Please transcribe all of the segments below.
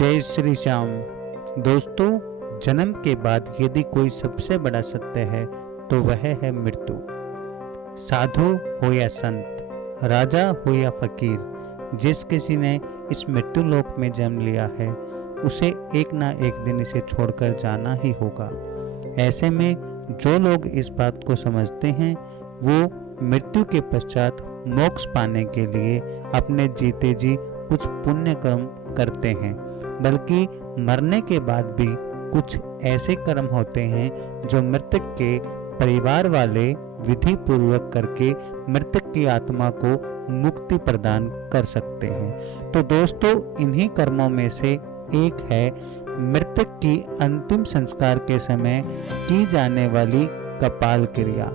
जय श्री श्याम। दोस्तों, जन्म के बाद यदि कोई सबसे बड़ा सत्य है तो वह है मृत्यु। साधु हो या संत, राजा हो या फकीर, जिस किसी ने इस मृत्यु लोक में जन्म लिया है उसे एक ना एक दिन इसे छोड़कर जाना ही होगा। ऐसे में जो लोग इस बात को समझते हैं वो मृत्यु के पश्चात मोक्ष पाने के लिए अपने जीते जी कुछ पुण्य कर्म करते हैं, बल्कि मरने के बाद भी कुछ ऐसे कर्म होते हैं जो मृतक के परिवार वाले विधि पूर्वक करके मृतक की आत्मा को मुक्ति प्रदान कर सकते हैं। तो दोस्तों, इन्हीं कर्मों में से एक है मृतक की अंतिम संस्कार के समय की जाने वाली कपाल क्रिया।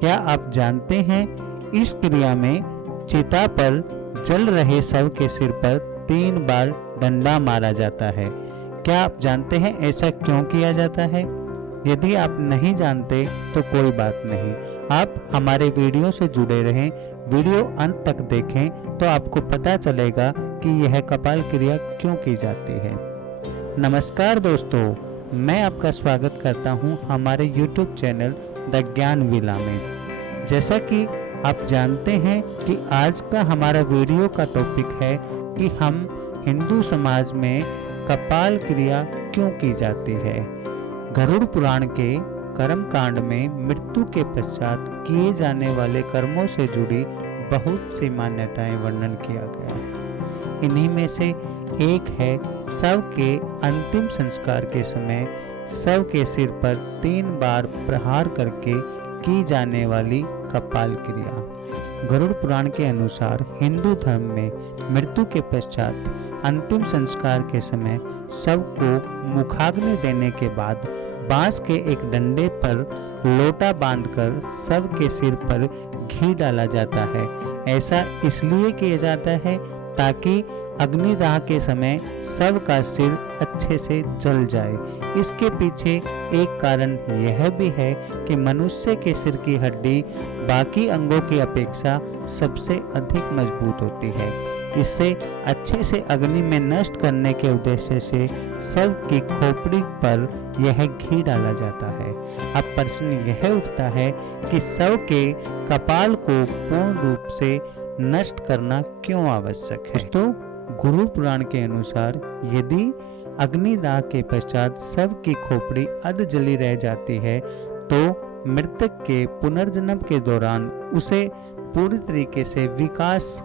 क्या आप जानते हैं, इस क्रिया में चिता पर जल रहे शव के सिर पर 3 बार डंडा मारा जाता है। क्या आप जानते हैं ऐसा क्यों किया जाता है? यदि आप नहीं जानते तो कोई बात नहीं, आप हमारे वीडियो से जुड़े रहें, वीडियो अंत तक देखें तो आपको पता चलेगा कि यह कपाल क्रिया क्यों की जाती है। नमस्कार दोस्तों, मैं आपका स्वागत करता हूं हमारे YouTube चैनल द ज्ञान विला में। जैसा कि आप जानते हैं कि आज का हमारा वीडियो का टॉपिक है कि हम हिंदू समाज में कपाल क्रिया क्यों की जाती है। गरुड़ पुराण के कर्म कांड में मृत्यु के पश्चात किए जाने वाले कर्मों से जुड़ी बहुत सी मान्यताएं वर्णन किया गया है। इन्हीं में से एक है शव के अंतिम संस्कार के समय शव के सिर पर 3 बार प्रहार करके की जाने वाली कपाल क्रिया। गरुड़ पुराण के अनुसार हिंदू धर्म में मृत्यु के पश्चात अंतिम संस्कार के समय शव को मुखाग्नि देने के बाद बांस के एक डंडे पर लोटा बांधकर शव के सिर पर घी डाला जाता है। ऐसा इसलिए किया जाता है ताकि अग्निदाह के समय शव का सिर अच्छे से जल जाए। इसके पीछे एक कारण यह भी है कि मनुष्य के सिर की हड्डी बाकी अंगों की अपेक्षा सबसे अधिक मजबूत होती है। इससे अच्छे से अग्नि में नष्ट करने के उद्देश्य से शव की खोपड़ी पर यह घी डाला जाता है। अब प्रश्न यह उठता है कि शव के कपाल को पूर्ण रूप से नष्ट करना क्यों आवश्यक है। तो गुरु पुराण के अनुसार यदि अग्निदाह के पश्चात शव की खोपड़ी अध जली रह जाती है तो मृतक के पुनर्जन्म के दौरान उसे पूरी तरीके से विकास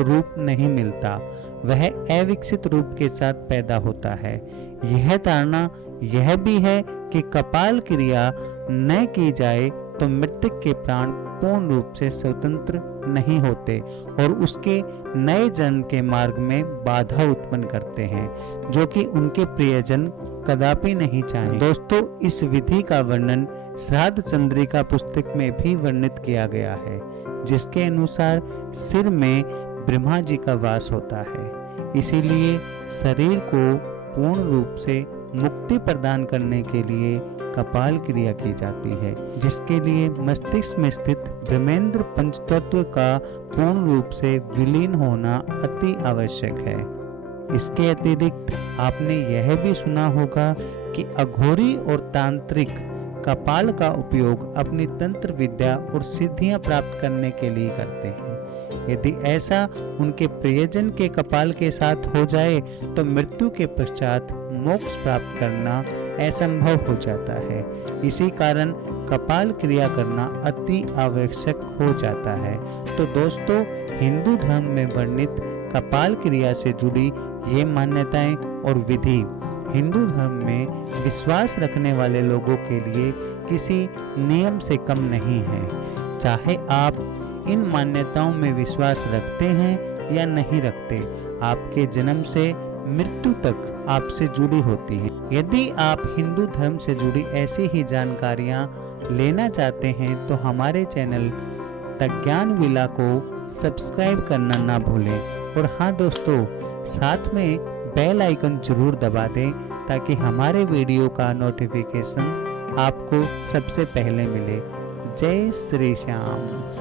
रूप नहीं मिलता, वह अविकसित रूप के साथ पैदा होता है। यह धारणा यह भी है कि कपाल क्रिया न की जाए तो मृतक के प्राण पूर्ण रूप से स्वतंत्र नहीं होते और उसके नए जन्म के मार्ग में बाधा उत्पन्न करते हैं, जो कि उनके प्रियजन कदापि नहीं चाहें। दोस्तों, इस विधि का वर्णन श्राद्ध चंद्रिका पुस्तक में भी वर्णित किया गया है, जिसके अनुसार सिर में ब्रह्मा जी का वास होता है। इसीलिए शरीर को पूर्ण रूप से मुक्ति प्रदान करने के लिए कपाल क्रिया की जाती है, जिसके लिए मस्तिष्क में स्थित ब्रह्मेंद्र पंचतत्व का पूर्ण रूप से विलीन होना अति आवश्यक है। इसके अतिरिक्त आपने यह भी सुना होगा कि अघोरी और तांत्रिक कपाल का उपयोग अपनी तंत्र विद्या और सिद्धियां प्राप्त करने के लिए करते हैं। यदि ऐसा उनके प्रियजन के कपाल के साथ हो जाए तो मृत्यु के पश्चात मोक्ष प्राप्त करना असंभव हो जाता है। इसी कारण कपाल क्रिया करना अति आवश्यक हो जाता है। तो दोस्तों, हिंदू धर्म में वर्णित कपाल क्रिया से जुड़ी ये मान्यताएं और विधि हिंदू धर्म में विश्वास रखने वाले लोगों के लिए किसी नियम से कम नहीं है। चाहे आप इन मान्यताओं में विश्वास रखते हैं या नहीं रखते, आपके जन्म से मृत्यु तक आपसे जुड़ी होती है। यदि आप हिंदू धर्म से जुड़ी ऐसी ही जानकारियां लेना चाहते हैं तो हमारे चैनल द ज्ञान विला को सब्सक्राइब करना ना भूलें। और हाँ दोस्तों, साथ में बेल आइकन जरूर दबा दें ताकि हमारे वीडियो का नोटिफिकेशन आपको सबसे पहले मिले। जय श्री श्याम।